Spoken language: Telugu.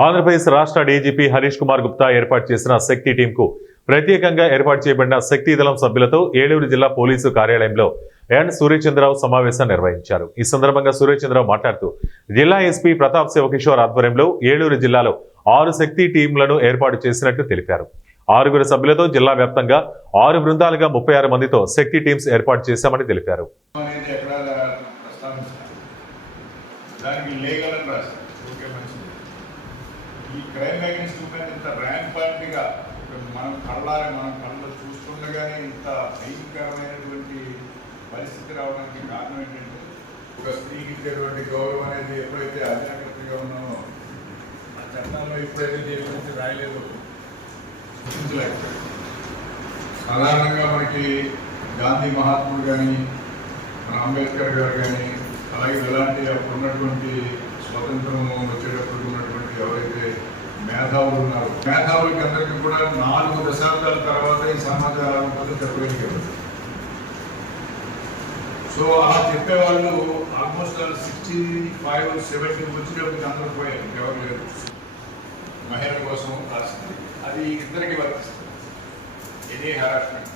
ఆంధ్రప్రదేశ్ రాష్ట్ర డీజీపీ హరీష్ కుమార్ గుప్తా ఏర్పాటు చేసిన శక్తి టీంకు ప్రత్యేకంగా ఏర్పాటు చేయబడిన శక్తి దళం సభ్యులతో ఏలూరు జిల్లా పోలీసు కార్యాలయంలో ఎన్ సూర్యచంద్రరావు సమావేశం నిర్వహించారు. ఈ సందర్భంగా సూర్యచంద్రరావు మాట్లాడుతూ జిల్లా ఎస్పీ ప్రతాప్ శివకిషోర్ ఆధ్వర్యంలో ఏలూరు జిల్లాలో 6 శక్తి టీంలను ఏర్పాటు చేసినట్టు తెలిపారు. 6 సభ్యులతో జిల్లా వ్యాప్తంగా 6 బృందాలుగా 36 మందితో శక్తి టీమ్స్ ఏర్పాటు చేశామని తెలిపారు. ఈ క్రైమ్ అగైన్స్ ఉమెన్ ఇంత ర్యాంపాంట్గా మనం కళ్ళలో చూస్తుండగానే ఇంత భయంకరమైనటువంటి పరిస్థితి రావడానికి కారణం ఏంటంటే ఒక స్త్రీకి ఇచ్చేటువంటి గౌరవం అనేది ఎప్పుడైతే అజాగ్రత్తగా ఉన్నామో ఆ చట్టాల్లో ఎప్పుడైతే దీని గురించి రాయలేదు గుర్తించలేకపోయాం. సాధారణంగా మనకి గాంధీ మహాత్ముడు కానీ మన అంబేద్కర్ గారు కానీ అలాగే ఇలాంటి అప్పుడు ఉన్నటువంటి స్వతంత్రం వచ్చేటప్పుడు ఉన్నటువంటి ఎవరైతే మేధావులు ఉన్నారో మేధావులకి అందరికీ కూడా 4 దశాబ్దాల తర్వాత ఈ సమాచారం కోసం చెప్పగలిగారు. సో అలా చెప్పేవాళ్ళు ఆల్మోస్ట్ 65-70 వచ్చినప్పటికి అందరూ పోయారు, ఎవరు లేరు. మహిళల కోసం రాసింది అది ఇద్దరికి వర్తిస్తుంది. Any harassment